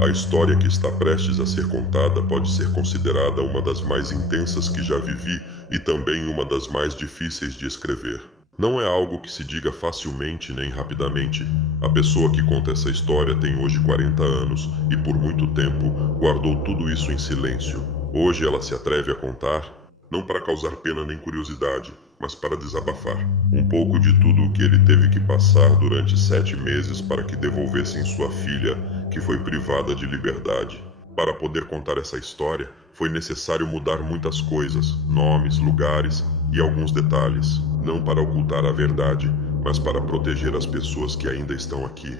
A história que está prestes a ser contada pode ser considerada uma das mais intensas que já vivi e também uma das mais difíceis de escrever. Não é algo que se diga facilmente nem rapidamente. A pessoa que conta essa história tem hoje 40 anos e por muito tempo guardou tudo isso em silêncio. Hoje ela se atreve a contar, não para causar pena nem curiosidade, mas para desabafar. Um pouco de tudo o que ele teve que passar durante 7 meses para que devolvessem sua filha, que foi privada de liberdade. Para poder contar essa história, foi necessário mudar muitas coisas, nomes, lugares e alguns detalhes. Não para ocultar a verdade, mas para proteger as pessoas que ainda estão aqui.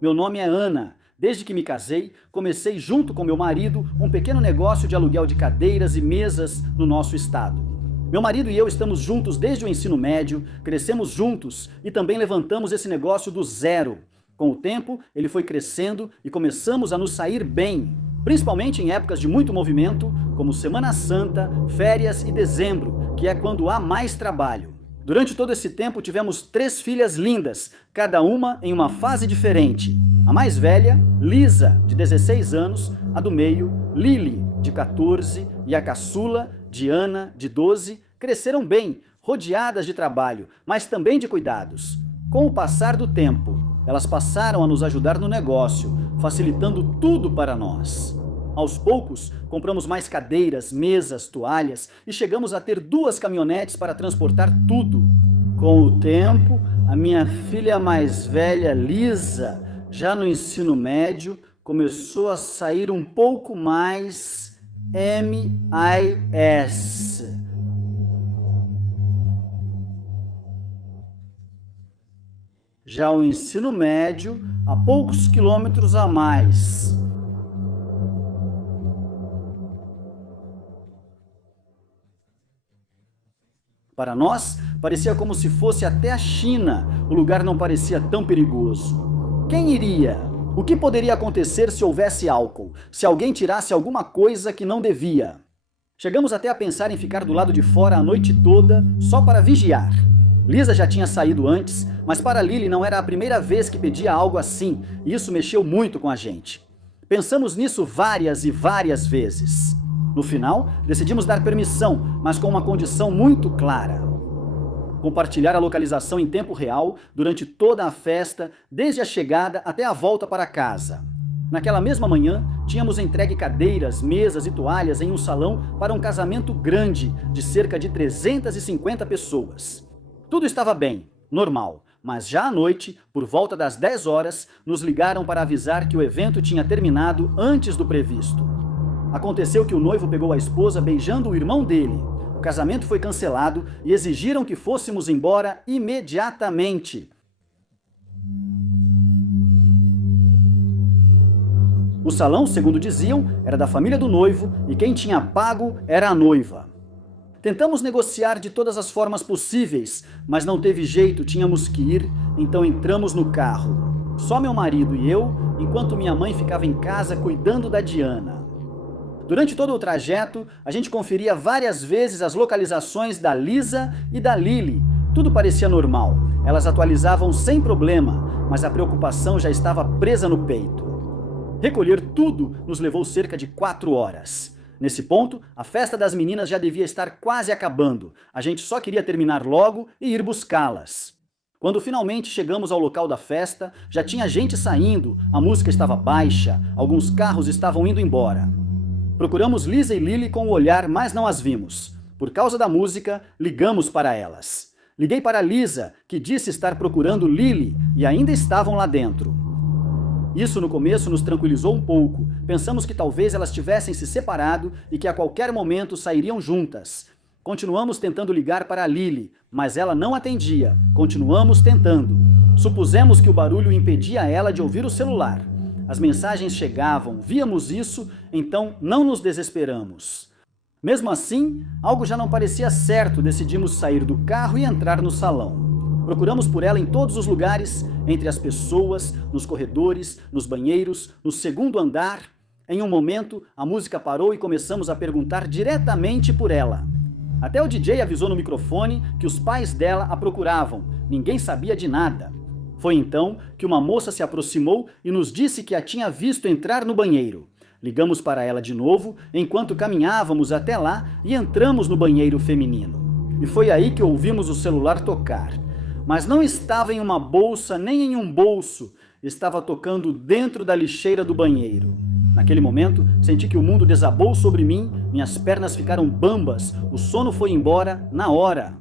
Meu nome é Ana. Desde que me casei, comecei junto com meu marido um pequeno negócio de aluguel de cadeiras e mesas no nosso estado. Meu marido e eu estamos juntos desde o ensino médio, crescemos juntos e também levantamos esse negócio do zero. Com o tempo, ele foi crescendo e começamos a nos sair bem, principalmente em épocas de muito movimento, como Semana Santa, férias e dezembro, que é quando há mais trabalho. Durante todo esse tempo tivemos 3 filhas lindas, cada uma em uma fase diferente. A mais velha, Lisa, de 16 anos, a do meio, Lily, de 14, e a caçula, Diana, de 12, cresceram bem, rodeadas de trabalho, mas também de cuidados. Com o passar do tempo, elas passaram a nos ajudar no negócio, facilitando tudo para nós. Aos poucos, compramos mais cadeiras, mesas, toalhas e chegamos a ter 2 caminhonetes para transportar tudo. Com o tempo, a minha filha mais velha, Lisa, já no ensino médio, começou a sair um pouco mais MIS. Já o ensino médio, a poucos quilômetros a mais. Para nós, parecia como se fosse até a China. O lugar não parecia tão perigoso. Quem iria? O que poderia acontecer se houvesse álcool? Se alguém tirasse alguma coisa que não devia? Chegamos até a pensar em ficar do lado de fora a noite toda, só para vigiar. Lisa já tinha saído antes, mas para Lily não era a primeira vez que pedia algo assim, e isso mexeu muito com a gente. Pensamos nisso várias e várias vezes. No final, decidimos dar permissão, mas com uma condição muito clara. Compartilhar a localização em tempo real durante toda a festa, desde a chegada até a volta para casa. Naquela mesma manhã, tínhamos entregue cadeiras, mesas e toalhas em um salão para um casamento grande, de cerca de 350 pessoas. Tudo estava bem, normal, mas já à noite, por volta das 10 horas, nos ligaram para avisar que o evento tinha terminado antes do previsto. Aconteceu que o noivo pegou a esposa beijando o irmão dele. O casamento foi cancelado e exigiram que fôssemos embora imediatamente. O salão, segundo diziam, era da família do noivo e quem tinha pago era a noiva. Tentamos negociar de todas as formas possíveis, mas não teve jeito, tínhamos que ir, então entramos no carro. Só meu marido e eu, enquanto minha mãe ficava em casa cuidando da Diana. Durante todo o trajeto, a gente conferia várias vezes as localizações da Lisa e da Lily. Tudo parecia normal, elas atualizavam sem problema, mas a preocupação já estava presa no peito. Recolher tudo nos levou cerca de 4 horas. Nesse ponto, a festa das meninas já devia estar quase acabando. A gente só queria terminar logo e ir buscá-las. Quando finalmente chegamos ao local da festa, já tinha gente saindo, a música estava baixa, alguns carros estavam indo embora. Procuramos Lisa e Lily com o olhar, mas não as vimos. Por causa da música, ligamos para elas. Liguei para Lisa, que disse estar procurando Lily, e ainda estavam lá dentro. Isso no começo nos tranquilizou um pouco. Pensamos que talvez elas tivessem se separado e que a qualquer momento sairiam juntas. Continuamos tentando ligar para a Lily, mas ela não atendia. Continuamos tentando. Supusemos que o barulho impedia ela de ouvir o celular. As mensagens chegavam, víamos isso, então não nos desesperamos. Mesmo assim, algo já não parecia certo, decidimos sair do carro e entrar no salão. Procuramos por ela em todos os lugares, entre as pessoas, nos corredores, nos banheiros, no segundo andar. Em um momento, a música parou e começamos a perguntar diretamente por ela. Até o DJ avisou no microfone que os pais dela a procuravam. Ninguém sabia de nada. Foi então que uma moça se aproximou e nos disse que a tinha visto entrar no banheiro. Ligamos para ela de novo enquanto caminhávamos até lá e entramos no banheiro feminino. E foi aí que ouvimos o celular tocar. Mas não estava em uma bolsa nem em um bolso, estava tocando dentro da lixeira do banheiro. Naquele momento, senti que o mundo desabou sobre mim, minhas pernas ficaram bambas, o sono foi embora na hora.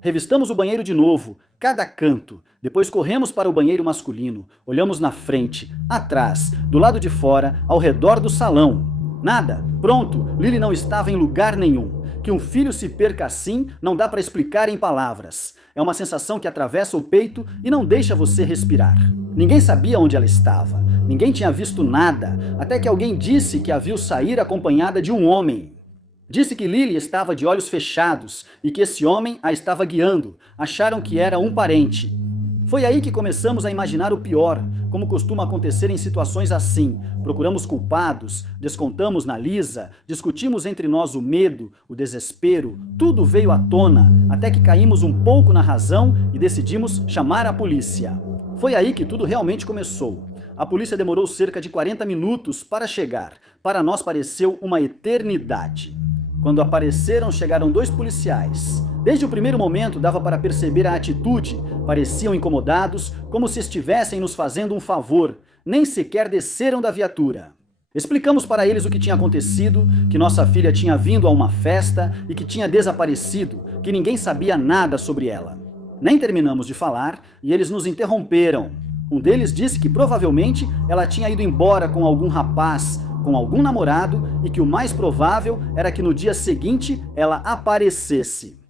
Revistamos o banheiro de novo, cada canto. Depois corremos para o banheiro masculino, olhamos na frente, atrás, do lado de fora, ao redor do salão. Nada, pronto, Lily não estava em lugar nenhum. Que um filho se perca assim não dá para explicar em palavras. É uma sensação que atravessa o peito e não deixa você respirar. Ninguém sabia onde ela estava, ninguém tinha visto nada, até que alguém disse que a viu sair acompanhada de um homem. Disse que Lily estava de olhos fechados e que esse homem a estava guiando. Acharam que era um parente. Foi aí que começamos a imaginar o pior, como costuma acontecer em situações assim. Procuramos culpados, descontamos na Lisa, discutimos entre nós o medo, o desespero, tudo veio à tona, até que caímos um pouco na razão e decidimos chamar a polícia. Foi aí que tudo realmente começou. A polícia demorou cerca de 40 minutos para chegar. Para nós pareceu uma eternidade. Quando apareceram, chegaram 2 policiais. Desde o primeiro momento dava para perceber a atitude. Pareciam incomodados, como se estivessem nos fazendo um favor. Nem sequer desceram da viatura. Explicamos para eles o que tinha acontecido, que nossa filha tinha vindo a uma festa e que tinha desaparecido, que ninguém sabia nada sobre ela. Nem terminamos de falar e eles nos interromperam. Um deles disse que provavelmente ela tinha ido embora com algum rapaz, com algum namorado, e que o mais provável era que no dia seguinte ela aparecesse.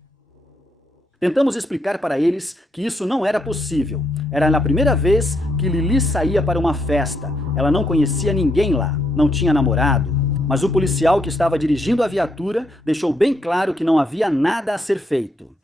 Tentamos explicar para eles que isso não era possível. Era a primeira vez que Lily saía para uma festa. Ela não conhecia ninguém lá, não tinha namorado. Mas o policial que estava dirigindo a viatura deixou bem claro que não havia nada a ser feito.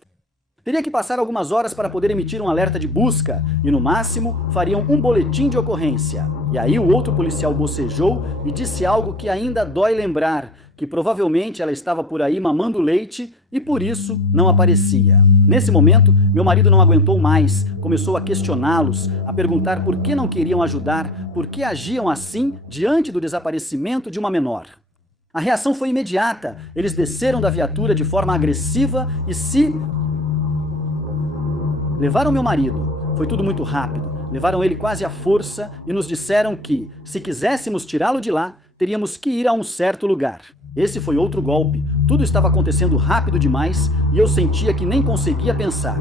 Teria que passar algumas horas para poder emitir um alerta de busca e, no máximo, fariam um boletim de ocorrência. E aí o outro policial bocejou e disse algo que ainda dói lembrar, que provavelmente ela estava por aí mamando leite e por isso não aparecia. Nesse momento, meu marido não aguentou mais, começou a questioná-los, a perguntar por que não queriam ajudar, por que agiam assim diante do desaparecimento de uma menor. A reação foi imediata, eles desceram da viatura de forma agressiva e levaram meu marido. Foi tudo muito rápido. Levaram ele quase à força e nos disseram que, se quiséssemos tirá-lo de lá, teríamos que ir a um certo lugar. Esse foi outro golpe. Tudo estava acontecendo rápido demais e eu sentia que nem conseguia pensar.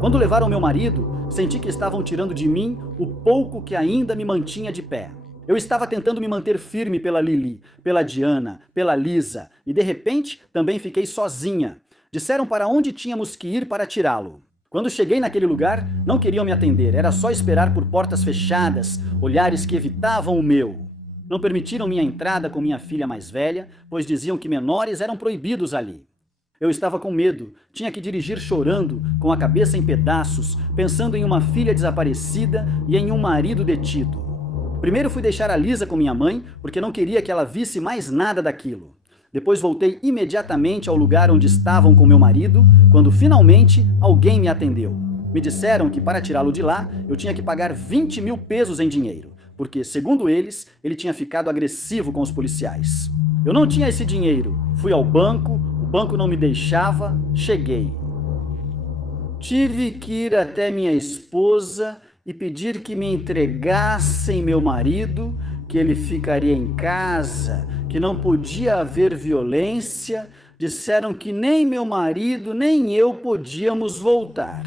Quando levaram meu marido, senti que estavam tirando de mim o pouco que ainda me mantinha de pé. Eu estava tentando me manter firme pela Lily, pela Diana, pela Lisa e de repente também fiquei sozinha. Disseram para onde tínhamos que ir para tirá-lo. Quando cheguei naquele lugar, não queriam me atender, era só esperar por portas fechadas, olhares que evitavam o meu. Não permitiram minha entrada com minha filha mais velha, pois diziam que menores eram proibidos ali. Eu estava com medo, tinha que dirigir chorando, com a cabeça em pedaços, pensando em uma filha desaparecida e em um marido detido. Primeiro fui deixar a Lisa com minha mãe, porque não queria que ela visse mais nada daquilo. Depois voltei imediatamente ao lugar onde estavam com meu marido, quando finalmente alguém me atendeu. Me disseram que para tirá-lo de lá, eu tinha que pagar 20 mil pesos em dinheiro, porque, segundo eles, ele tinha ficado agressivo com os policiais. Eu não tinha esse dinheiro, fui ao banco, o banco não me deixava, cheguei. Tive que ir até minha esposa e pedir que me entregassem meu marido, que ele ficaria em casa, que não podia haver violência. Disseram que nem meu marido nem eu podíamos voltar.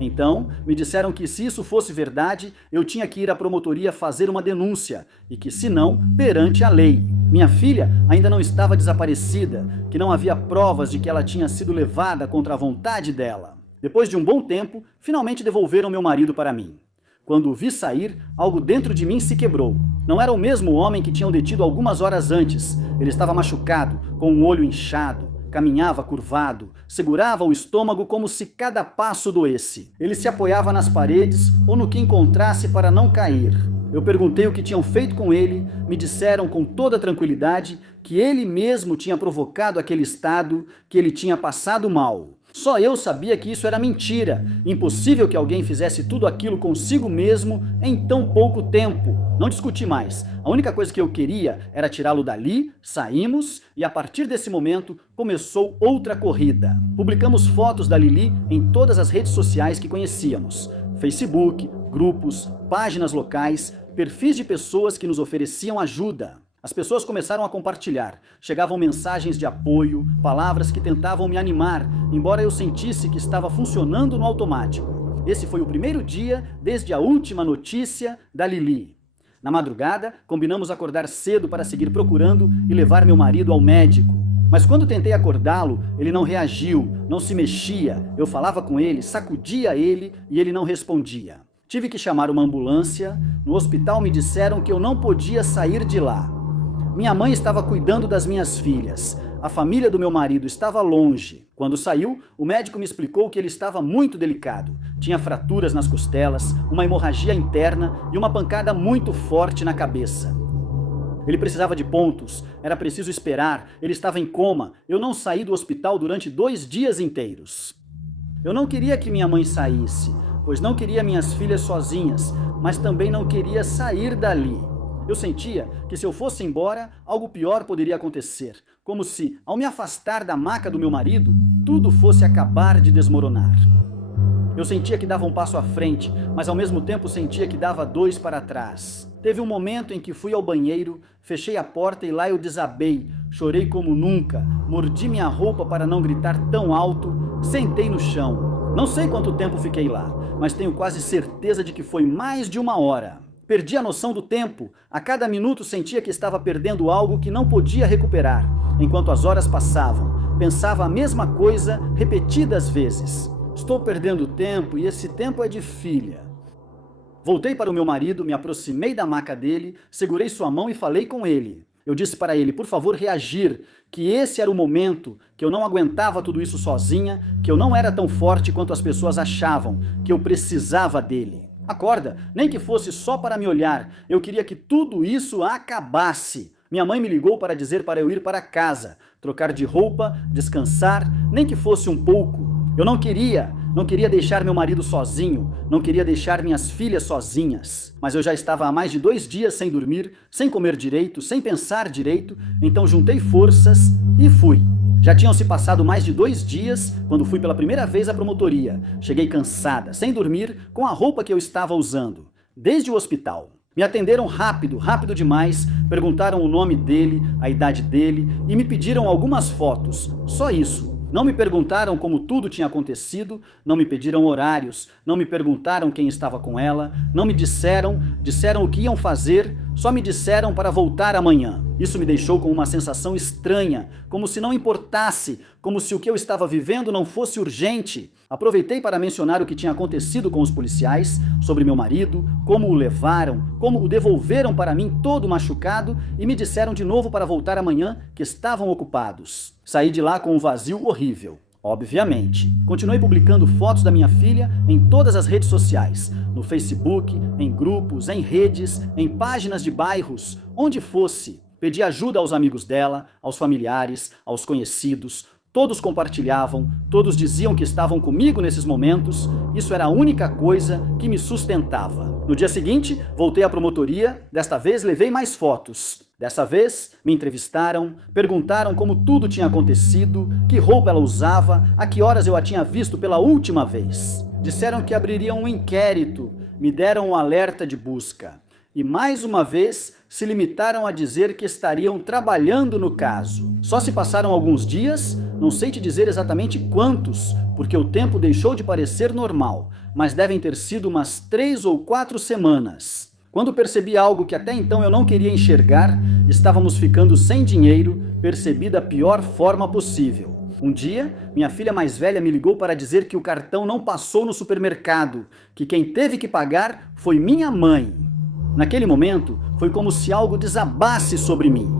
Então, me disseram que se isso fosse verdade, eu tinha que ir à promotoria fazer uma denúncia, e que se não, perante a lei. Minha filha ainda não estava desaparecida, que não havia provas de que ela tinha sido levada contra a vontade dela. Depois de um bom tempo, finalmente devolveram meu marido para mim. Quando o vi sair, algo dentro de mim se quebrou. Não era o mesmo homem que tinham detido algumas horas antes. Ele estava machucado, com o olho inchado, caminhava curvado, segurava o estômago como se cada passo doesse. Ele se apoiava nas paredes ou no que encontrasse para não cair. Eu perguntei o que tinham feito com ele, me disseram com toda tranquilidade que ele mesmo tinha provocado aquele estado, que ele tinha passado mal. Só eu sabia que isso era mentira. Impossível que alguém fizesse tudo aquilo consigo mesmo em tão pouco tempo. Não discuti mais. A única coisa que eu queria era tirá-lo dali, saímos e a partir desse momento começou outra corrida. Publicamos fotos da Lili em todas as redes sociais que conhecíamos. Facebook, grupos, páginas locais, perfis de pessoas que nos ofereciam ajuda. As pessoas começaram a compartilhar. Chegavam mensagens de apoio, palavras que tentavam me animar, embora eu sentisse que estava funcionando no automático. Esse foi o primeiro dia desde a última notícia da Lili. Na madrugada, combinamos acordar cedo para seguir procurando e levar meu marido ao médico. Mas quando tentei acordá-lo, ele não reagiu, não se mexia. Eu falava com ele, sacudia ele e ele não respondia. Tive que chamar uma ambulância. No hospital me disseram que eu não podia sair de lá. Minha mãe estava cuidando das minhas filhas. A família do meu marido estava longe. Quando saiu, o médico me explicou que ele estava muito delicado. Tinha fraturas nas costelas, uma hemorragia interna e uma pancada muito forte na cabeça. Ele precisava de pontos, era preciso esperar, ele estava em coma. Eu não saí do hospital durante 2 dias inteiros. Eu não queria que minha mãe saísse, pois não queria minhas filhas sozinhas, mas também não queria sair dali. Eu sentia que se eu fosse embora, algo pior poderia acontecer, como se, ao me afastar da maca do meu marido, tudo fosse acabar de desmoronar. Eu sentia que dava um passo à frente, mas ao mesmo tempo sentia que dava 2 para trás. Teve um momento em que fui ao banheiro, fechei a porta e lá eu desabei, chorei como nunca, mordi minha roupa para não gritar tão alto, sentei no chão. Não sei quanto tempo fiquei lá, mas tenho quase certeza de que foi mais de 1 hora. Perdi a noção do tempo. A cada minuto sentia que estava perdendo algo que não podia recuperar. Enquanto as horas passavam, pensava a mesma coisa repetidas vezes. Estou perdendo tempo e esse tempo é de filha. Voltei para o meu marido, me aproximei da maca dele, segurei sua mão e falei com ele. Eu disse para ele, por favor, reagir, que esse era o momento, que eu não aguentava tudo isso sozinha, que eu não era tão forte quanto as pessoas achavam, que eu precisava dele. Acorda, nem que fosse só para me olhar, eu queria que tudo isso acabasse. Minha mãe me ligou para dizer para eu ir para casa, trocar de roupa, descansar, nem que fosse um pouco. Eu não queria deixar meu marido sozinho, não queria deixar minhas filhas sozinhas. Mas eu já estava há mais de 2 dias sem dormir, sem comer direito, sem pensar direito, então juntei forças e fui. Já tinham se passado mais de 2 dias quando fui pela primeira vez à promotoria. Cheguei cansada, sem dormir, com a roupa que eu estava usando, desde o hospital. Me atenderam rápido demais, perguntaram o nome dele, a idade dele e me pediram algumas fotos, só isso. Não me perguntaram como tudo tinha acontecido, não me pediram horários, não me perguntaram quem estava com ela, não me disseram o que iam fazer, só me disseram para voltar amanhã. Isso me deixou com uma sensação estranha, como se não importasse, como se o que eu estava vivendo não fosse urgente. Aproveitei para mencionar o que tinha acontecido com os policiais, sobre meu marido, como o levaram, como o devolveram para mim todo machucado e me disseram de novo para voltar amanhã que estavam ocupados. Saí de lá com um vazio horrível. Obviamente. Continuei publicando fotos da minha filha em todas as redes sociais, no Facebook, em grupos, em redes, em páginas de bairros, onde fosse. Pedi ajuda aos amigos dela, aos familiares, aos conhecidos. Todos compartilhavam, todos diziam que estavam comigo nesses momentos. Isso era a única coisa que me sustentava. No dia seguinte, voltei à promotoria. Desta vez, levei mais fotos. Dessa vez, me entrevistaram, perguntaram como tudo tinha acontecido, que roupa ela usava, a que horas eu a tinha visto pela última vez. Disseram que abririam um inquérito, me deram um alerta de busca. E mais uma vez, se limitaram a dizer que estariam trabalhando no caso. Só se passaram alguns dias, não sei te dizer exatamente quantos, porque o tempo deixou de parecer normal, mas devem ter sido umas 3 ou 4 semanas. Quando percebi algo que até então eu não queria enxergar, estávamos ficando sem dinheiro, percebi da pior forma possível. Um dia, minha filha mais velha me ligou para dizer que o cartão não passou no supermercado, que quem teve que pagar foi minha mãe. Naquele momento, foi como se algo desabasse sobre mim.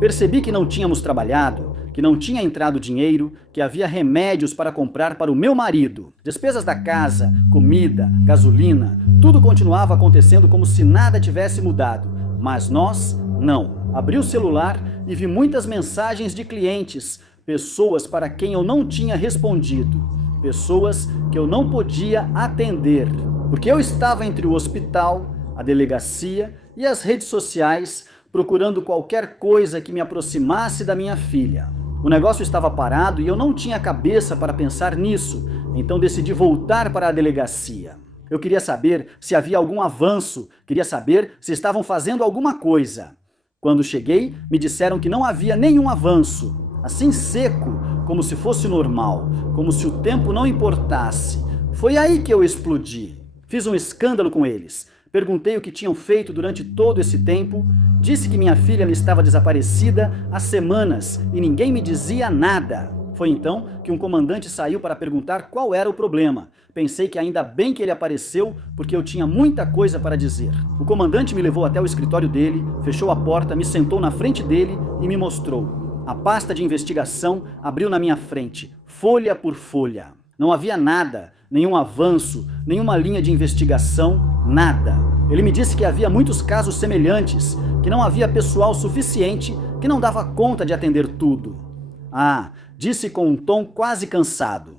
Percebi que não tínhamos trabalhado, que não tinha entrado dinheiro, que havia remédios para comprar para o meu marido. Despesas da casa, comida, gasolina, tudo continuava acontecendo como se nada tivesse mudado. Mas nós, não. Abri o celular e vi muitas mensagens de clientes pessoas para quem eu não tinha respondido, pessoas que eu não podia atender, porque eu estava entre o hospital, a delegacia e as redes sociais procurando qualquer coisa que me aproximasse da minha filha. O negócio estava parado e eu não tinha cabeça para pensar nisso, então decidi voltar para a delegacia. Eu queria saber se havia algum avanço, queria saber se estavam fazendo alguma coisa. Quando cheguei, me disseram que não havia nenhum avanço, assim seco, como se fosse normal, como se o tempo não importasse. Foi aí que eu explodi. Fiz um escândalo com eles. Perguntei o que tinham feito durante todo esse tempo. Disse que minha filha estava desaparecida há semanas e ninguém me dizia nada. Foi então que um comandante saiu para perguntar qual era o problema. Pensei que ainda bem que ele apareceu, porque eu tinha muita coisa para dizer. O comandante me levou até o escritório dele, fechou a porta, me sentou na frente dele e me mostrou. A pasta de investigação abriu na minha frente, folha por folha. Não havia nada, nenhum avanço, nenhuma linha de investigação, nada. Ele me disse que havia muitos casos semelhantes, que não havia pessoal suficiente, que não dava conta de atender tudo. Ah, disse com um tom quase cansado.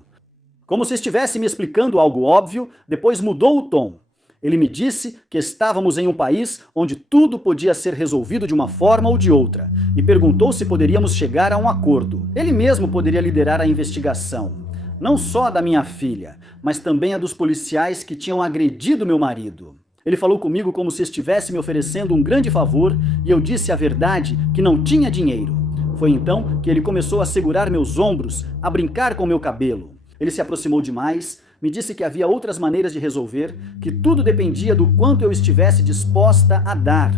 Como se estivesse me explicando algo óbvio, depois mudou o tom. Ele me disse que estávamos em um país onde tudo podia ser resolvido de uma forma ou de outra, e perguntou se poderíamos chegar a um acordo. Ele mesmo poderia liderar a investigação. Não só da minha filha, mas também a dos policiais que tinham agredido meu marido. Ele falou comigo como se estivesse me oferecendo um grande favor e eu disse a verdade que não tinha dinheiro. Foi então que ele começou a segurar meus ombros, a brincar com meu cabelo. Ele se aproximou demais, me disse que havia outras maneiras de resolver, que tudo dependia do quanto eu estivesse disposta a dar.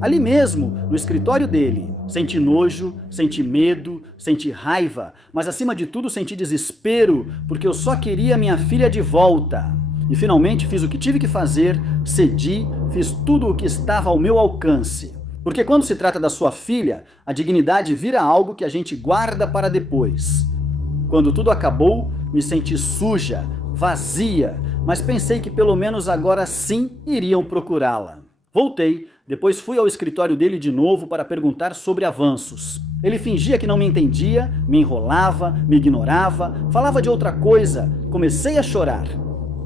Ali mesmo, no escritório dele, senti nojo, senti medo, senti raiva, mas acima de tudo senti desespero, porque eu só queria minha filha de volta. E finalmente fiz o que tive que fazer, cedi, fiz tudo o que estava ao meu alcance. Porque quando se trata da sua filha, a dignidade vira algo que a gente guarda para depois. Quando tudo acabou, me senti suja, vazia, mas pensei que pelo menos agora sim iriam procurá-la. Voltei, depois fui ao escritório dele de novo para perguntar sobre avanços. Ele fingia que não me entendia, me enrolava, me ignorava, falava de outra coisa. Comecei a chorar.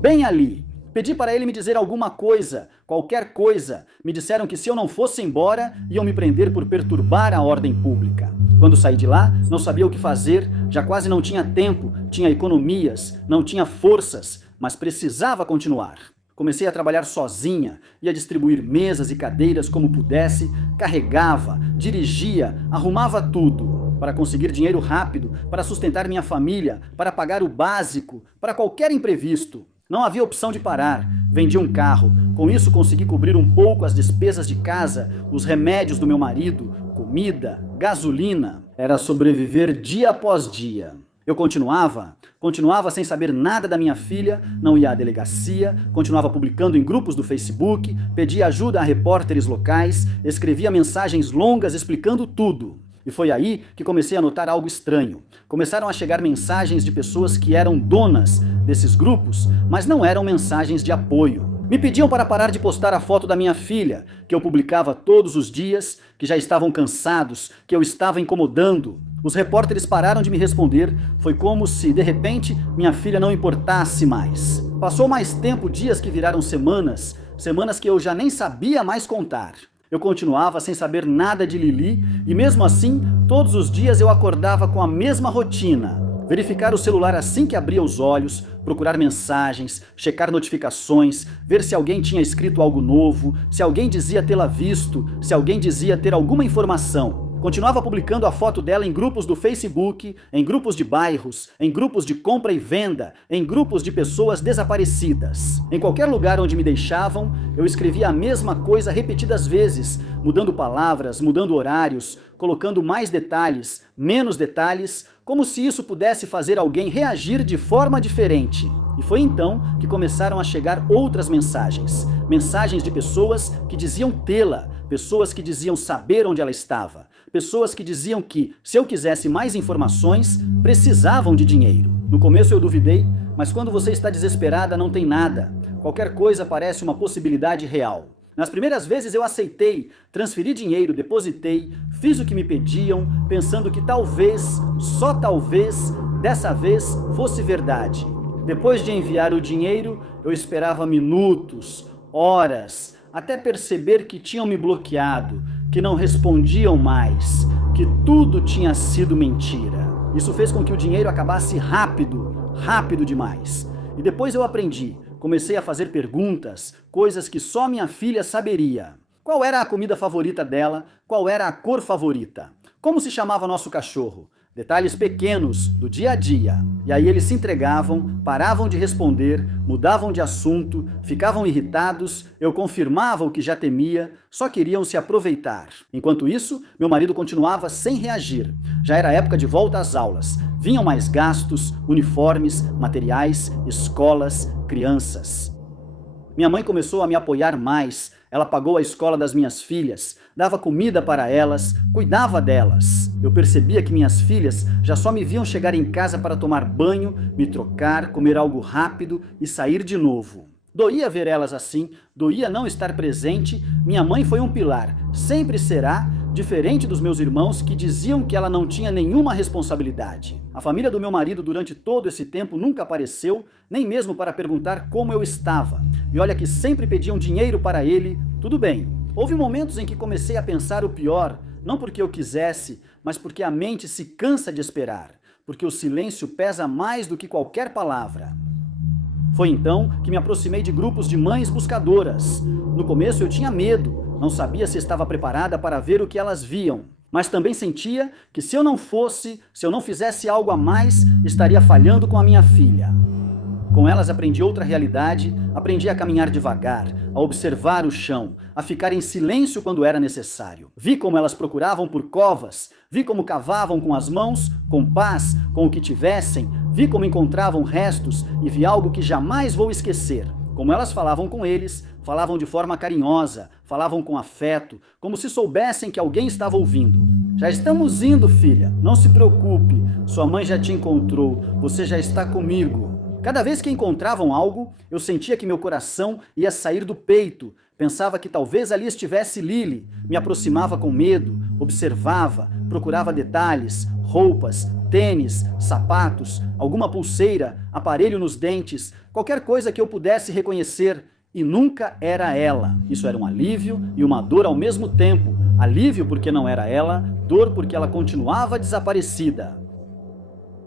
Bem ali. Pedi para ele me dizer alguma coisa, qualquer coisa. Me disseram que se eu não fosse embora, iam me prender por perturbar a ordem pública. Quando saí de lá, não sabia o que fazer, já quase não tinha tempo, tinha economias, não tinha forças, mas precisava continuar. Comecei a trabalhar sozinha, ia distribuir mesas e cadeiras como pudesse, carregava, dirigia, arrumava tudo, para conseguir dinheiro rápido, para sustentar minha família, para pagar o básico, para qualquer imprevisto. Não havia opção de parar. Vendi um carro. Com isso consegui cobrir um pouco as despesas de casa, os remédios do meu marido, comida, gasolina. Era sobreviver dia após dia. Eu continuava sem saber nada da minha filha, não ia à delegacia, continuava publicando em grupos do Facebook, pedia ajuda a repórteres locais, escrevia mensagens longas explicando tudo. E foi aí que comecei a notar algo estranho. Começaram a chegar mensagens de pessoas que eram donas desses grupos, mas não eram mensagens de apoio. Me pediam para parar de postar a foto da minha filha, que eu publicava todos os dias, que já estavam cansados, que eu estava incomodando. Os repórteres pararam de me responder, foi como se, de repente, minha filha não importasse mais. Passou mais tempo, dias que viraram semanas, semanas que eu já nem sabia mais contar. Eu continuava sem saber nada de Lili e mesmo assim, todos os dias eu acordava com a mesma rotina. Verificar o celular assim que abria os olhos, procurar mensagens, checar notificações, ver se alguém tinha escrito algo novo, se alguém dizia tê-la visto, se alguém dizia ter alguma informação. Continuava publicando a foto dela em grupos do Facebook, em grupos de bairros, em grupos de compra e venda, em grupos de pessoas desaparecidas. Em qualquer lugar onde me deixavam, eu escrevia a mesma coisa repetidas vezes, mudando palavras, mudando horários, colocando mais detalhes, menos detalhes, como se isso pudesse fazer alguém reagir de forma diferente. E foi então que começaram a chegar outras mensagens. Mensagens de pessoas que diziam tê-la, pessoas que diziam saber onde ela estava, pessoas que diziam que, se eu quisesse mais informações, precisavam de dinheiro. No começo eu duvidei, mas quando você está desesperada não tem nada. Qualquer coisa parece uma possibilidade real. Nas primeiras vezes eu aceitei, transferi dinheiro, depositei, fiz o que me pediam, pensando que talvez, só talvez, dessa vez fosse verdade. Depois de enviar o dinheiro, eu esperava minutos, horas, até perceber que tinham me bloqueado, que não respondiam mais, que tudo tinha sido mentira. Isso fez com que o dinheiro acabasse rápido, rápido demais. E depois eu aprendi, comecei a fazer perguntas, coisas que só minha filha saberia. Qual era a comida favorita dela? Qual era a cor favorita? Como se chamava nosso cachorro? Detalhes pequenos do dia a dia. E aí eles se entregavam, paravam de responder, mudavam de assunto, ficavam irritados, eu confirmava o que já temia, só queriam se aproveitar. Enquanto isso, meu marido continuava sem reagir. Já era época de volta às aulas. Vinham mais gastos, uniformes, materiais, escolas, crianças. Minha mãe começou a me apoiar mais. Ela pagou a escola das minhas filhas, dava comida para elas, cuidava delas. Eu percebia que minhas filhas já só me viam chegar em casa para tomar banho, me trocar, comer algo rápido e sair de novo. Doía ver elas assim, doía não estar presente. Minha mãe foi um pilar, sempre será, diferente dos meus irmãos que diziam que ela não tinha nenhuma responsabilidade. A família do meu marido durante todo esse tempo nunca apareceu, nem mesmo para perguntar como eu estava. E olha que sempre pediam dinheiro para ele, tudo bem. Houve momentos em que comecei a pensar o pior, não porque eu quisesse, mas porque a mente se cansa de esperar, porque o silêncio pesa mais do que qualquer palavra. Foi então que me aproximei de grupos de mães buscadoras. No começo eu tinha medo, não sabia se estava preparada para ver o que elas viam. Mas também sentia que se eu não fizesse algo a mais, estaria falhando com a minha filha. Com elas aprendi outra realidade, aprendi a caminhar devagar, a observar o chão, a ficar em silêncio quando era necessário. Vi como elas procuravam por covas, vi como cavavam com as mãos, com paz, com o que tivessem, vi como encontravam restos e vi algo que jamais vou esquecer. Como elas falavam com eles, falavam de forma carinhosa, falavam com afeto, como se soubessem que alguém estava ouvindo. Já estamos indo, filha, não se preocupe, sua mãe já te encontrou, você já está comigo. Cada vez que encontravam algo, eu sentia que meu coração ia sair do peito. Pensava que talvez ali estivesse Lily. Me aproximava com medo, observava, procurava detalhes, roupas, tênis, sapatos, alguma pulseira, aparelho nos dentes, qualquer coisa que eu pudesse reconhecer. E nunca era ela. Isso era um alívio e uma dor ao mesmo tempo. Alívio porque não era ela, dor porque ela continuava desaparecida.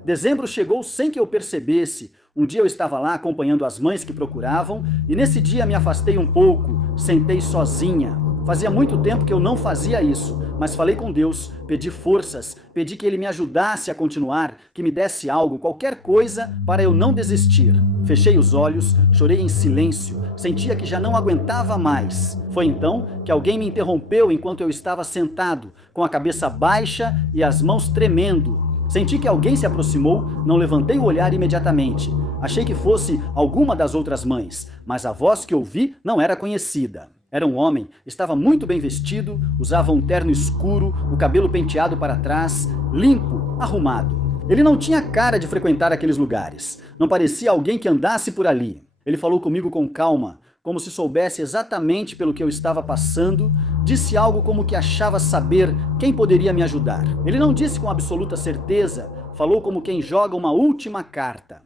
Dezembro chegou sem que eu percebesse. Um dia eu estava lá acompanhando as mães que procuravam e nesse dia me afastei um pouco, sentei sozinha. Fazia muito tempo que eu não fazia isso, mas falei com Deus, pedi forças, pedi que Ele me ajudasse a continuar, que me desse algo, qualquer coisa para eu não desistir. Fechei os olhos, chorei em silêncio, sentia que já não aguentava mais. Foi então que alguém me interrompeu enquanto eu estava sentado, com a cabeça baixa e as mãos tremendo. Senti que alguém se aproximou, não levantei o olhar imediatamente. Achei que fosse alguma das outras mães, mas a voz que ouvi não era conhecida. Era um homem, estava muito bem vestido, usava um terno escuro, o cabelo penteado para trás, limpo, arrumado. Ele não tinha cara de frequentar aqueles lugares, não parecia alguém que andasse por ali. Ele falou comigo com calma, como se soubesse exatamente pelo que eu estava passando, disse algo como que achava saber quem poderia me ajudar. Ele não disse com absoluta certeza, falou como quem joga uma última carta.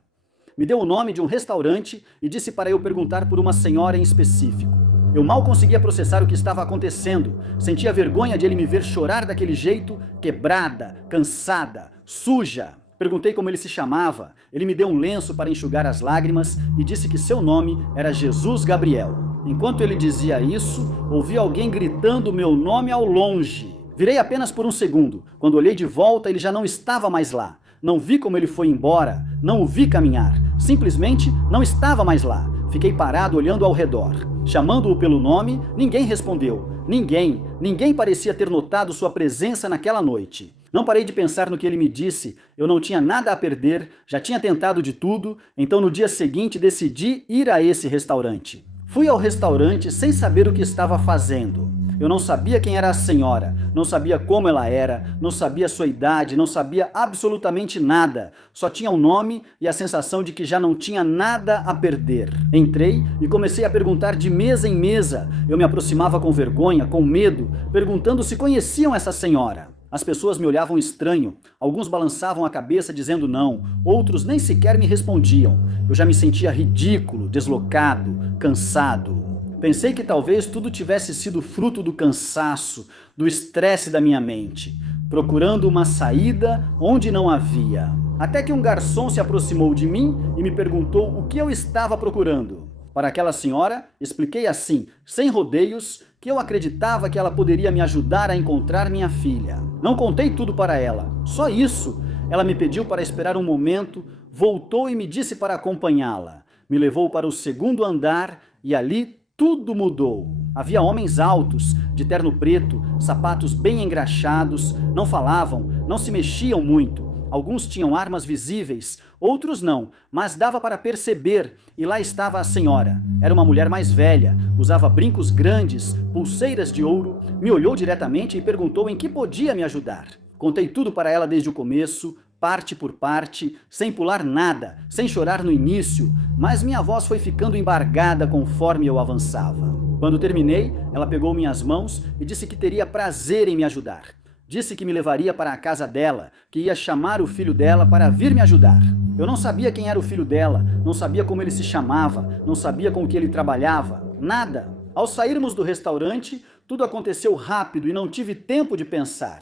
Me deu o nome de um restaurante e disse para eu perguntar por uma senhora em específico. Eu mal conseguia processar o que estava acontecendo. Sentia vergonha de ele me ver chorar daquele jeito, quebrada, cansada, suja. Perguntei como ele se chamava. Ele me deu um lenço para enxugar as lágrimas e disse que seu nome era Jesus Gabriel. Enquanto ele dizia isso, ouvi alguém gritando meu nome ao longe. Virei apenas por um segundo. Quando olhei de volta, ele já não estava mais lá. Não vi como ele foi embora, não o vi caminhar. Simplesmente não estava mais lá. Fiquei parado olhando ao redor. Chamando-o pelo nome, ninguém respondeu. Ninguém parecia ter notado sua presença naquela noite. Não parei de pensar no que ele me disse. Eu não tinha nada a perder, já tinha tentado de tudo, então no dia seguinte decidi ir a esse restaurante. Fui ao restaurante sem saber o que estava fazendo. Eu não sabia quem era a senhora, não sabia como ela era, não sabia sua idade, não sabia absolutamente nada. Só tinha um nome e a sensação de que já não tinha nada a perder. Entrei e comecei a perguntar de mesa em mesa. Eu me aproximava com vergonha, com medo, perguntando se conheciam essa senhora. As pessoas me olhavam estranho, alguns balançavam a cabeça dizendo não, outros nem sequer me respondiam. Eu já me sentia ridículo, deslocado, cansado. Pensei que talvez tudo tivesse sido fruto do cansaço, do estresse da minha mente, procurando uma saída onde não havia. Até que um garçom se aproximou de mim e me perguntou o que eu estava procurando. Para aquela senhora, expliquei assim, sem rodeios, que eu acreditava que ela poderia me ajudar a encontrar minha filha. Não contei tudo para ela, só isso. Ela me pediu para esperar um momento, voltou e me disse para acompanhá-la. Me levou para o segundo andar e ali tudo mudou. Havia homens altos, de terno preto, sapatos bem engraxados, não falavam, não se mexiam muito. Alguns tinham armas visíveis, outros não, mas dava para perceber, e lá estava a senhora. Era uma mulher mais velha, usava brincos grandes, pulseiras de ouro, me olhou diretamente e perguntou em que podia me ajudar. Contei tudo para ela desde o começo, parte por parte, sem pular nada, sem chorar no início, mas minha voz foi ficando embargada conforme eu avançava. Quando terminei, ela pegou minhas mãos e disse que teria prazer em me ajudar. Disse que me levaria para a casa dela, que ia chamar o filho dela para vir me ajudar. Eu não sabia quem era o filho dela, não sabia como ele se chamava, não sabia com o que ele trabalhava, nada. Ao sairmos do restaurante, tudo aconteceu rápido e não tive tempo de pensar.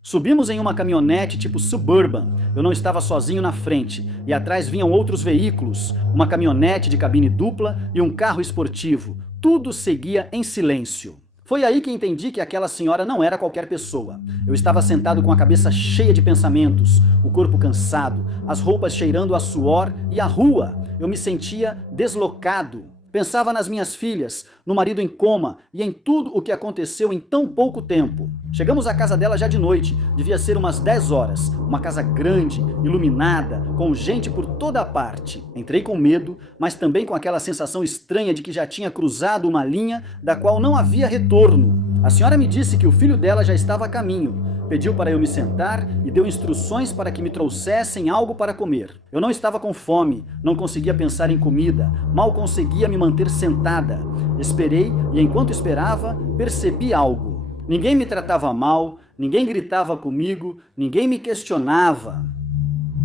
Subimos em uma caminhonete tipo Suburban. Eu não estava sozinho na frente, e atrás vinham outros veículos, uma caminhonete de cabine dupla e um carro esportivo. Tudo seguia em silêncio. Foi aí que entendi que aquela senhora não era qualquer pessoa. Eu estava sentado com a cabeça cheia de pensamentos, o corpo cansado, as roupas cheirando a suor e a rua. Eu me sentia deslocado. Pensava nas minhas filhas, no marido em coma e em tudo o que aconteceu em tão pouco tempo. Chegamos à casa dela já de noite, devia ser umas 10 horas. Uma casa grande, iluminada, com gente por toda a parte. Entrei com medo, mas também com aquela sensação estranha de que já tinha cruzado uma linha da qual não havia retorno. A senhora me disse que o filho dela já estava a caminho. Pediu para eu me sentar e deu instruções para que me trouxessem algo para comer. Eu não estava com fome, não conseguia pensar em comida, mal conseguia me manter sentada. Esperei e enquanto esperava, percebi algo. Ninguém me tratava mal, ninguém gritava comigo, ninguém me questionava.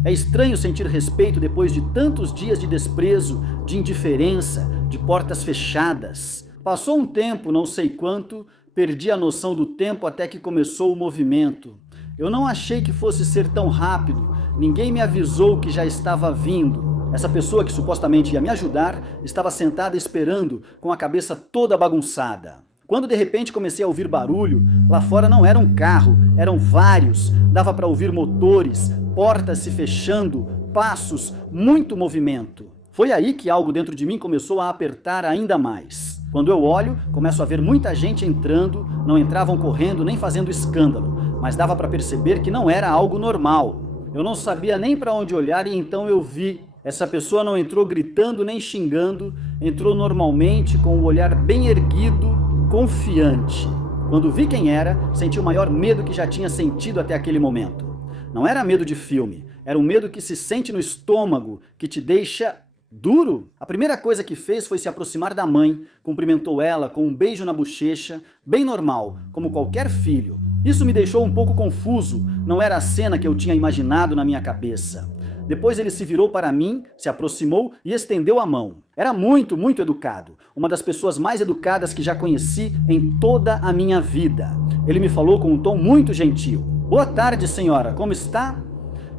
É estranho sentir respeito depois de tantos dias de desprezo, de indiferença, de portas fechadas. Passou um tempo, não sei quanto, perdi a noção do tempo até que começou o movimento. Eu não achei que fosse ser tão rápido, ninguém me avisou que já estava vindo. Essa pessoa que supostamente ia me ajudar estava sentada esperando, com a cabeça toda bagunçada. Quando de repente comecei a ouvir barulho, lá fora não era um carro, eram vários, dava para ouvir motores, portas se fechando, passos, muito movimento. Foi aí que algo dentro de mim começou a apertar ainda mais. Quando eu olho, começo a ver muita gente entrando, não entravam correndo nem fazendo escândalo, mas dava para perceber que não era algo normal. Eu não sabia nem para onde olhar e então eu vi. Essa pessoa não entrou gritando nem xingando, entrou normalmente com o olhar bem erguido, confiante. Quando vi quem era, senti o maior medo que já tinha sentido até aquele momento. Não era medo de filme, era um medo que se sente no estômago, que te deixa duro. A primeira coisa que fez foi se aproximar da mãe, cumprimentou ela com um beijo na bochecha, bem normal, como qualquer filho. Isso me deixou um pouco confuso, não era a cena que eu tinha imaginado na minha cabeça. Depois ele se virou para mim, se aproximou e estendeu a mão. Era muito, muito educado, uma das pessoas mais educadas que já conheci em toda a minha vida. Ele me falou com um tom muito gentil. "Boa tarde, senhora, como está?"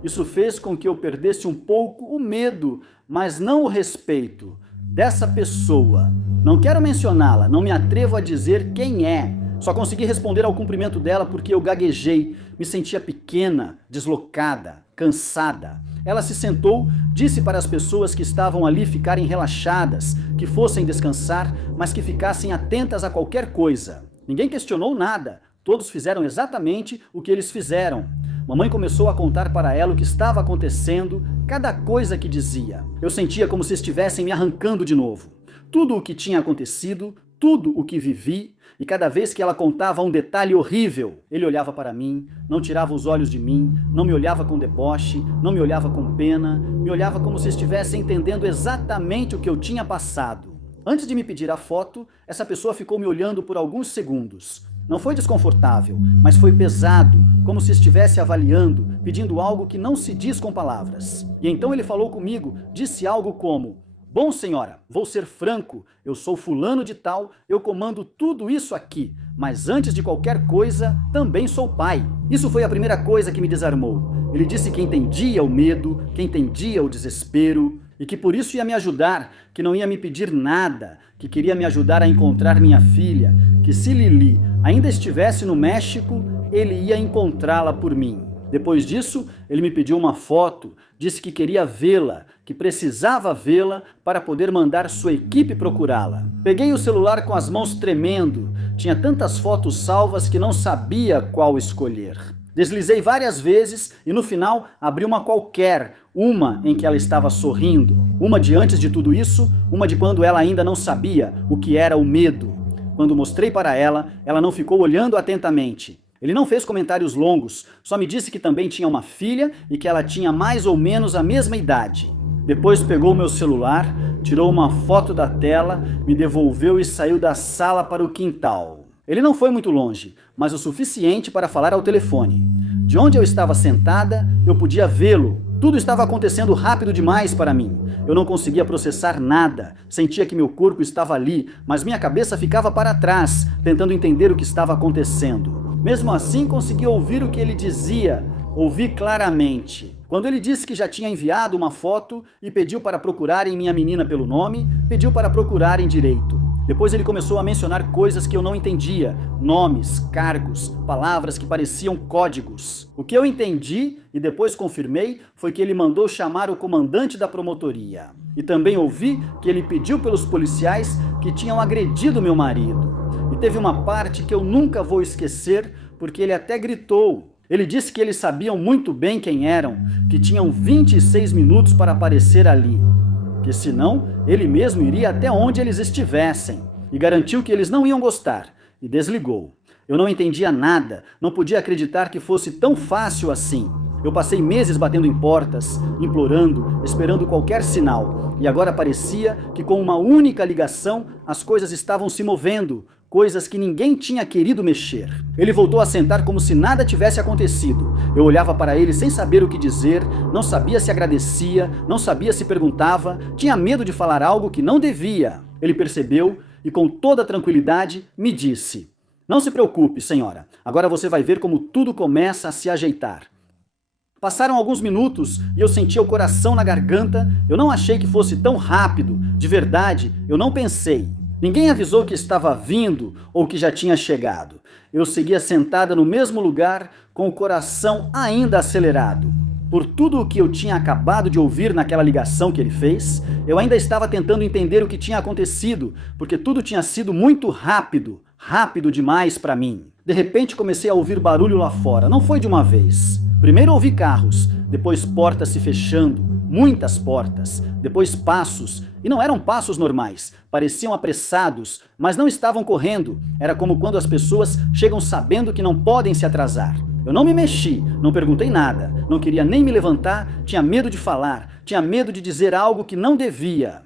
Isso fez com que eu perdesse um pouco o medo, mas não o respeito dessa pessoa. Não quero mencioná-la, não me atrevo a dizer quem é. Só consegui responder ao cumprimento dela porque eu gaguejei, me sentia pequena, deslocada, cansada. Ela se sentou, disse para as pessoas que estavam ali ficarem relaxadas, que fossem descansar, mas que ficassem atentas a qualquer coisa. Ninguém questionou nada, todos fizeram exatamente o que eles fizeram. Mamãe começou a contar para ela o que estava acontecendo, cada coisa que dizia. Eu sentia como se estivessem me arrancando de novo. Tudo o que tinha acontecido, tudo o que vivi, e cada vez que ela contava um detalhe horrível, ele olhava para mim, não tirava os olhos de mim, não me olhava com deboche, não me olhava com pena, me olhava como se estivesse entendendo exatamente o que eu tinha passado. Antes de me pedir a foto, essa pessoa ficou me olhando por alguns segundos. Não foi desconfortável, mas foi pesado, como se estivesse avaliando, pedindo algo que não se diz com palavras. E então ele falou comigo, disse algo como: "Bom, senhora, vou ser franco, eu sou fulano de tal, eu comando tudo isso aqui, mas antes de qualquer coisa, também sou pai." Isso foi a primeira coisa que me desarmou. Ele disse que entendia o medo, que entendia o desespero, e que por isso ia me ajudar, que não ia me pedir nada, que queria me ajudar a encontrar minha filha, que se Lili ainda estivesse no México, ele ia encontrá-la por mim. Depois disso, ele me pediu uma foto, disse que queria vê-la, que precisava vê-la para poder mandar sua equipe procurá-la. Peguei o celular com as mãos tremendo, tinha tantas fotos salvas que não sabia qual escolher. Deslizei várias vezes e no final abri uma qualquer, uma em que ela estava sorrindo, uma de antes de tudo isso, uma de quando ela ainda não sabia o que era o medo. Quando mostrei para ela, ela não ficou olhando atentamente. Ele não fez comentários longos, só me disse que também tinha uma filha e que ela tinha mais ou menos a mesma idade. Depois pegou meu celular, tirou uma foto da tela, me devolveu e saiu da sala para o quintal. Ele não foi muito longe, mas o suficiente para falar ao telefone. De onde eu estava sentada, eu podia vê-lo. Tudo estava acontecendo rápido demais para mim. Eu não conseguia processar nada. Sentia que meu corpo estava ali, mas minha cabeça ficava para trás, tentando entender o que estava acontecendo. Mesmo assim, consegui ouvir o que ele dizia. Ouvi claramente. Quando ele disse que já tinha enviado uma foto e pediu para procurarem minha menina pelo nome, pediu para procurarem direito. Depois ele começou a mencionar coisas que eu não entendia, nomes, cargos, palavras que pareciam códigos. O que eu entendi e depois confirmei foi que ele mandou chamar o comandante da promotoria. E também ouvi que ele pediu pelos policiais que tinham agredido meu marido. E teve uma parte que eu nunca vou esquecer, porque ele até gritou. Ele disse que eles sabiam muito bem quem eram, que tinham 26 minutos para aparecer ali. Que senão, ele mesmo iria até onde eles estivessem, e garantiu que eles não iam gostar, e desligou. Eu não entendia nada, não podia acreditar que fosse tão fácil assim. Eu passei meses batendo em portas, implorando, esperando qualquer sinal, e agora parecia que com uma única ligação as coisas estavam se movendo, coisas que ninguém tinha querido mexer. Ele voltou a sentar como se nada tivesse acontecido. Eu olhava para ele sem saber o que dizer, não sabia se agradecia, não sabia se perguntava, tinha medo de falar algo que não devia. Ele percebeu e com toda tranquilidade me disse: "Não se preocupe, senhora, agora você vai ver como tudo começa a se ajeitar." Passaram alguns minutos e eu sentia o coração na garganta. Eu não achei que fosse tão rápido, de verdade, eu não pensei. Ninguém avisou que estava vindo ou que já tinha chegado. Eu seguia sentada no mesmo lugar, com o coração ainda acelerado. Por tudo o que eu tinha acabado de ouvir naquela ligação que ele fez, eu ainda estava tentando entender o que tinha acontecido, porque tudo tinha sido muito rápido, rápido demais para mim. De repente comecei a ouvir barulho lá fora, não foi de uma vez. Primeiro ouvi carros, depois portas se fechando, muitas portas, depois passos, e não eram passos normais, pareciam apressados, mas não estavam correndo, era como quando as pessoas chegam sabendo que não podem se atrasar. Eu não me mexi, não perguntei nada, não queria nem me levantar, tinha medo de falar, tinha medo de dizer algo que não devia.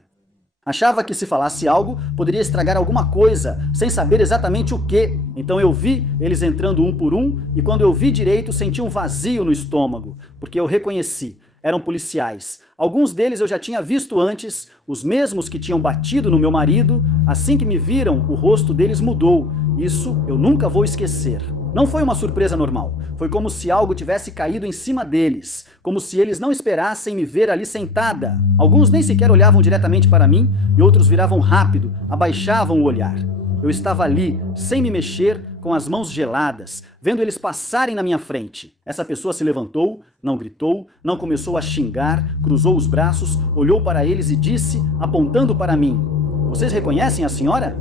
Achava que se falasse algo, poderia estragar alguma coisa, sem saber exatamente o que. Então eu vi eles entrando um por um, e quando eu vi direito, senti um vazio no estômago, porque eu reconheci. Eram policiais. Alguns deles eu já tinha visto antes, os mesmos que tinham batido no meu marido. Assim que me viram, o rosto deles mudou. Isso eu nunca vou esquecer. Não foi uma surpresa normal. Foi como se algo tivesse caído em cima deles. Como se eles não esperassem me ver ali sentada. Alguns nem sequer olhavam diretamente para mim e outros viravam rápido, abaixavam o olhar. Eu estava ali, sem me mexer, com as mãos geladas, vendo eles passarem na minha frente. Essa pessoa se levantou, não gritou, não começou a xingar, cruzou os braços, olhou para eles e disse, apontando para mim: "Vocês reconhecem a senhora?"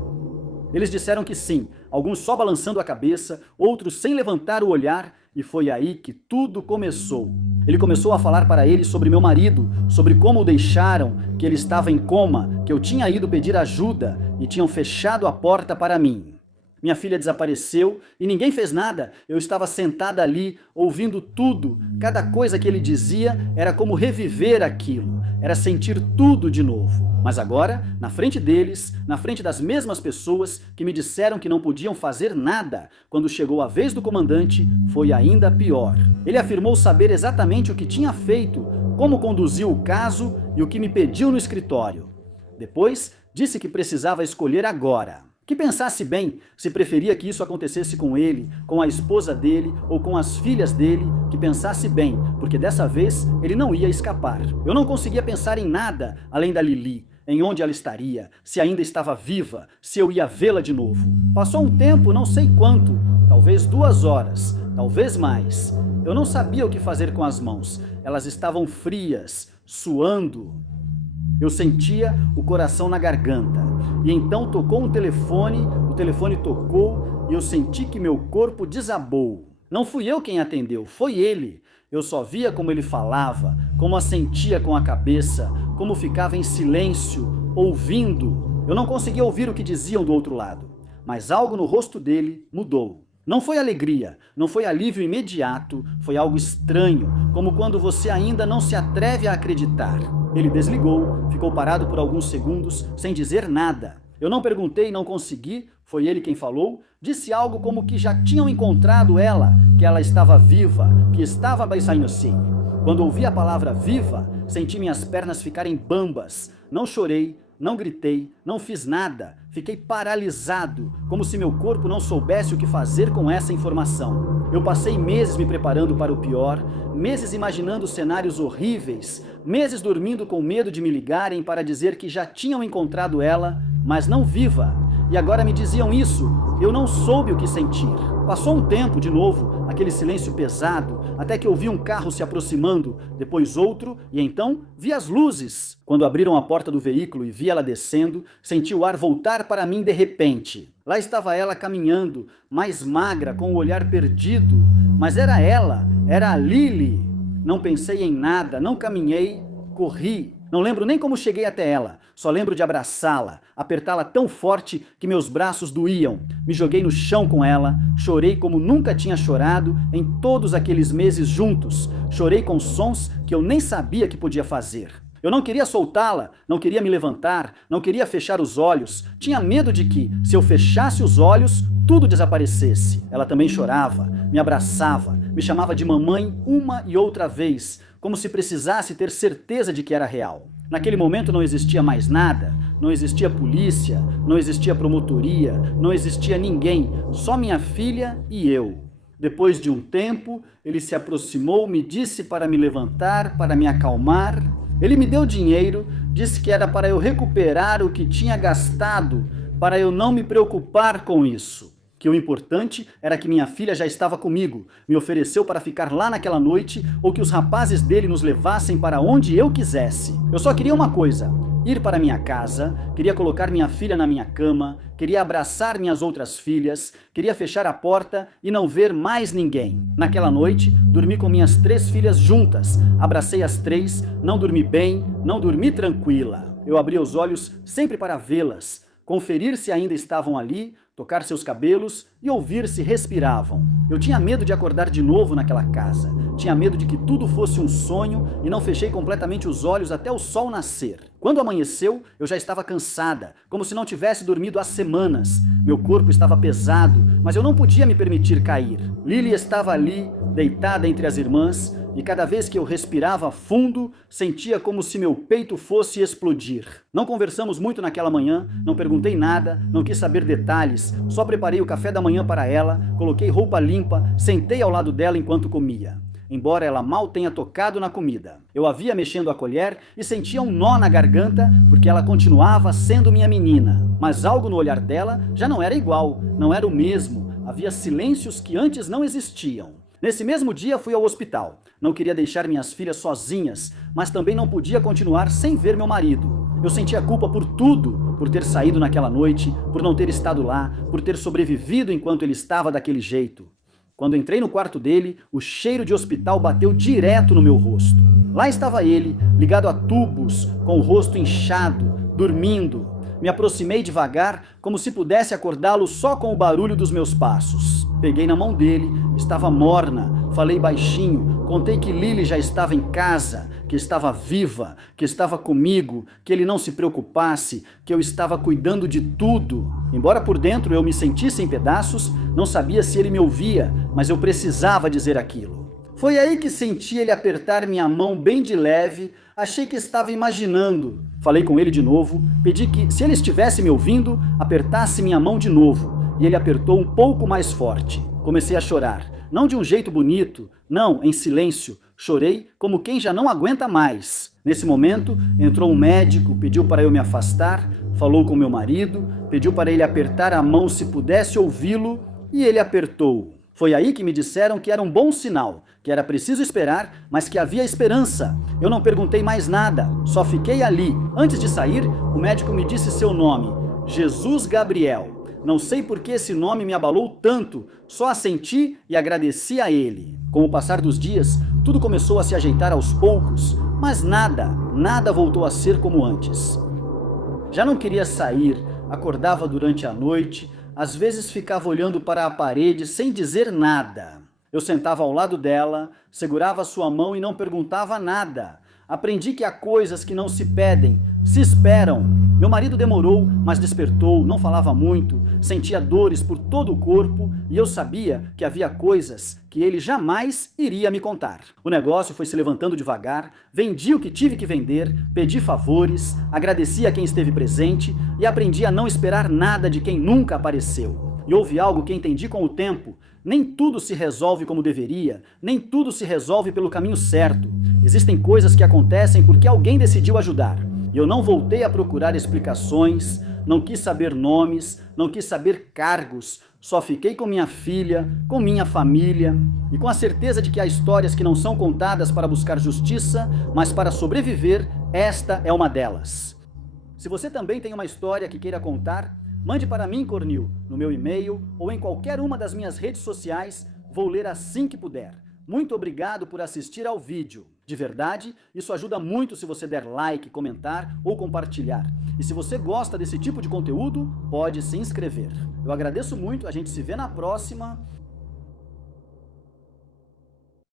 Eles disseram que sim, alguns só balançando a cabeça, outros sem levantar o olhar, e foi aí que tudo começou. Ele começou a falar para ele sobre meu marido, sobre como o deixaram, que ele estava em coma, que eu tinha ido pedir ajuda e tinham fechado a porta para mim. Minha filha desapareceu e ninguém fez nada. Eu estava sentada ali, ouvindo tudo. Cada coisa que ele dizia era como reviver aquilo, era sentir tudo de novo. Mas agora, na frente deles, na frente das mesmas pessoas que me disseram que não podiam fazer nada, quando chegou a vez do comandante, foi ainda pior. Ele afirmou saber exatamente o que tinha feito, como conduziu o caso e o que me pediu no escritório. Depois, disse que precisava escolher agora. Que pensasse bem se preferia que isso acontecesse com ele, com a esposa dele ou com as filhas dele, que pensasse bem, porque dessa vez ele não ia escapar. Eu não conseguia pensar em nada além da Lili, em onde ela estaria, se ainda estava viva, se eu ia vê-la de novo. Passou um tempo, não sei quanto, talvez 2 horas, talvez mais. Eu não sabia o que fazer com as mãos, elas estavam frias, suando. Eu sentia o coração na garganta. E então tocou o telefone tocou e eu senti que meu corpo desabou. Não fui eu quem atendeu, foi ele. Eu só via como ele falava, como assentia com a cabeça, como ficava em silêncio, ouvindo. Eu não conseguia ouvir o que diziam do outro lado, mas algo no rosto dele mudou. Não foi alegria, não foi alívio imediato, foi algo estranho, como quando você ainda não se atreve a acreditar. Ele desligou, ficou parado por alguns segundos, sem dizer nada. Eu não perguntei, não consegui, foi ele quem falou. Disse algo como que já tinham encontrado ela, que ela estava viva, que estava saindo assim. Quando ouvi a palavra viva, senti minhas pernas ficarem bambas. Não chorei, não gritei, não fiz nada. Fiquei paralisado, como se meu corpo não soubesse o que fazer com essa informação. Eu passei meses me preparando para o pior, meses imaginando cenários horríveis, meses dormindo com medo de me ligarem para dizer que já tinham encontrado ela, mas não viva. E agora me diziam isso, eu não soube o que sentir. Passou um tempo, de novo, aquele silêncio pesado, até que eu vi um carro se aproximando, depois outro, e então vi as luzes. Quando abriram a porta do veículo e vi ela descendo, senti o ar voltar para mim de repente. Lá estava ela caminhando, mais magra, com o olhar perdido. Mas era ela, era a Lili. Não pensei em nada, não caminhei, corri. Não lembro nem como cheguei até ela, só lembro de abraçá-la, apertá-la tão forte que meus braços doíam. Me joguei no chão com ela, chorei como nunca tinha chorado em todos aqueles meses juntos. Chorei com sons que eu nem sabia que podia fazer. Eu não queria soltá-la, não queria me levantar, não queria fechar os olhos. Tinha medo de que, se eu fechasse os olhos, tudo desaparecesse. Ela também chorava, me abraçava, me chamava de mamãe uma e outra vez, como se precisasse ter certeza de que era real. Naquele momento não existia mais nada, não existia polícia, não existia promotoria, não existia ninguém, só minha filha e eu. Depois de um tempo, ele se aproximou, me disse para me levantar, para me acalmar. Ele me deu dinheiro, disse que era para eu recuperar o que tinha gastado, para eu não me preocupar com isso. Que o importante era que minha filha já estava comigo, me ofereceu para ficar lá naquela noite ou que os rapazes dele nos levassem para onde eu quisesse. Eu só queria uma coisa, ir para minha casa, queria colocar minha filha na minha cama, queria abraçar minhas outras filhas, queria fechar a porta e não ver mais ninguém. Naquela noite, dormi com minhas 3 filhas juntas, abracei as 3, não dormi bem, não dormi tranquila. Eu abria os olhos sempre para vê-las, conferir se ainda estavam ali, tocar seus cabelos e ouvir se respiravam. Eu tinha medo de acordar de novo naquela casa. Tinha medo de que tudo fosse um sonho e não fechei completamente os olhos até o sol nascer. Quando amanheceu, eu já estava cansada, como se não tivesse dormido há semanas. Meu corpo estava pesado, mas eu não podia me permitir cair. Lili estava ali, deitada entre as irmãs, e cada vez que eu respirava fundo, sentia como se meu peito fosse explodir. Não conversamos muito naquela manhã, não perguntei nada, não quis saber detalhes, só preparei o café da manhã para ela, coloquei roupa limpa, sentei ao lado dela enquanto comia. Embora ela mal tenha tocado na comida. Eu a via mexendo a colher e sentia um nó na garganta porque ela continuava sendo minha menina. Mas algo no olhar dela já não era igual, não era o mesmo, havia silêncios que antes não existiam. Nesse mesmo dia fui ao hospital. Não queria deixar minhas filhas sozinhas, mas também não podia continuar sem ver meu marido. Eu sentia culpa por tudo, por ter saído naquela noite, por não ter estado lá, por ter sobrevivido enquanto ele estava daquele jeito. Quando entrei no quarto dele, o cheiro de hospital bateu direto no meu rosto. Lá estava ele, ligado a tubos, com o rosto inchado, dormindo. Me aproximei devagar, como se pudesse acordá-lo só com o barulho dos meus passos. Peguei na mão dele, estava morna, falei baixinho, contei que Lily já estava em casa, que estava viva, que estava comigo, que ele não se preocupasse, que eu estava cuidando de tudo. Embora por dentro eu me sentisse em pedaços, não sabia se ele me ouvia, mas eu precisava dizer aquilo. Foi aí que senti ele apertar minha mão bem de leve, achei que estava imaginando. Falei com ele de novo, pedi que, se ele estivesse me ouvindo, apertasse minha mão de novo, e ele apertou um pouco mais forte. Comecei a chorar, não de um jeito bonito, não, em silêncio. Chorei como quem já não aguenta mais. Nesse momento, entrou um médico, pediu para eu me afastar, falou com meu marido, pediu para ele apertar a mão se pudesse ouvi-lo, e ele apertou. Foi aí que me disseram que era um bom sinal, que era preciso esperar, mas que havia esperança. Eu não perguntei mais nada, só fiquei ali. Antes de sair, o médico me disse seu nome, Jesus Gabriel. Não sei por que esse nome me abalou tanto, só assenti e agradeci a ele. Com o passar dos dias, tudo começou a se ajeitar aos poucos, mas nada voltou a ser como antes. Já não queria sair, acordava durante a noite, às vezes ficava olhando para a parede sem dizer nada. Eu sentava ao lado dela, segurava sua mão e não perguntava nada. Aprendi que há coisas que não se pedem, se esperam. Meu marido demorou, mas despertou, não falava muito, sentia dores por todo o corpo e eu sabia que havia coisas que ele jamais iria me contar. O negócio foi se levantando devagar, vendi o que tive que vender, pedi favores, agradeci a quem esteve presente e aprendi a não esperar nada de quem nunca apareceu. E houve algo que entendi com o tempo. Nem tudo se resolve como deveria, nem tudo se resolve pelo caminho certo. Existem coisas que acontecem porque alguém decidiu ajudar. E eu não voltei a procurar explicações, não quis saber nomes, não quis saber cargos. Só fiquei com minha filha, com minha família e com a certeza de que há histórias que não são contadas para buscar justiça, mas para sobreviver. Esta é uma delas. Se você também tem uma história que queira contar, mande para mim, Cornil, no meu e-mail ou em qualquer uma das minhas redes sociais, vou ler assim que puder. Muito obrigado por assistir ao vídeo. De verdade, isso ajuda muito se você der like, comentar ou compartilhar. E se você gosta desse tipo de conteúdo, pode se inscrever. Eu agradeço muito, a gente se vê na próxima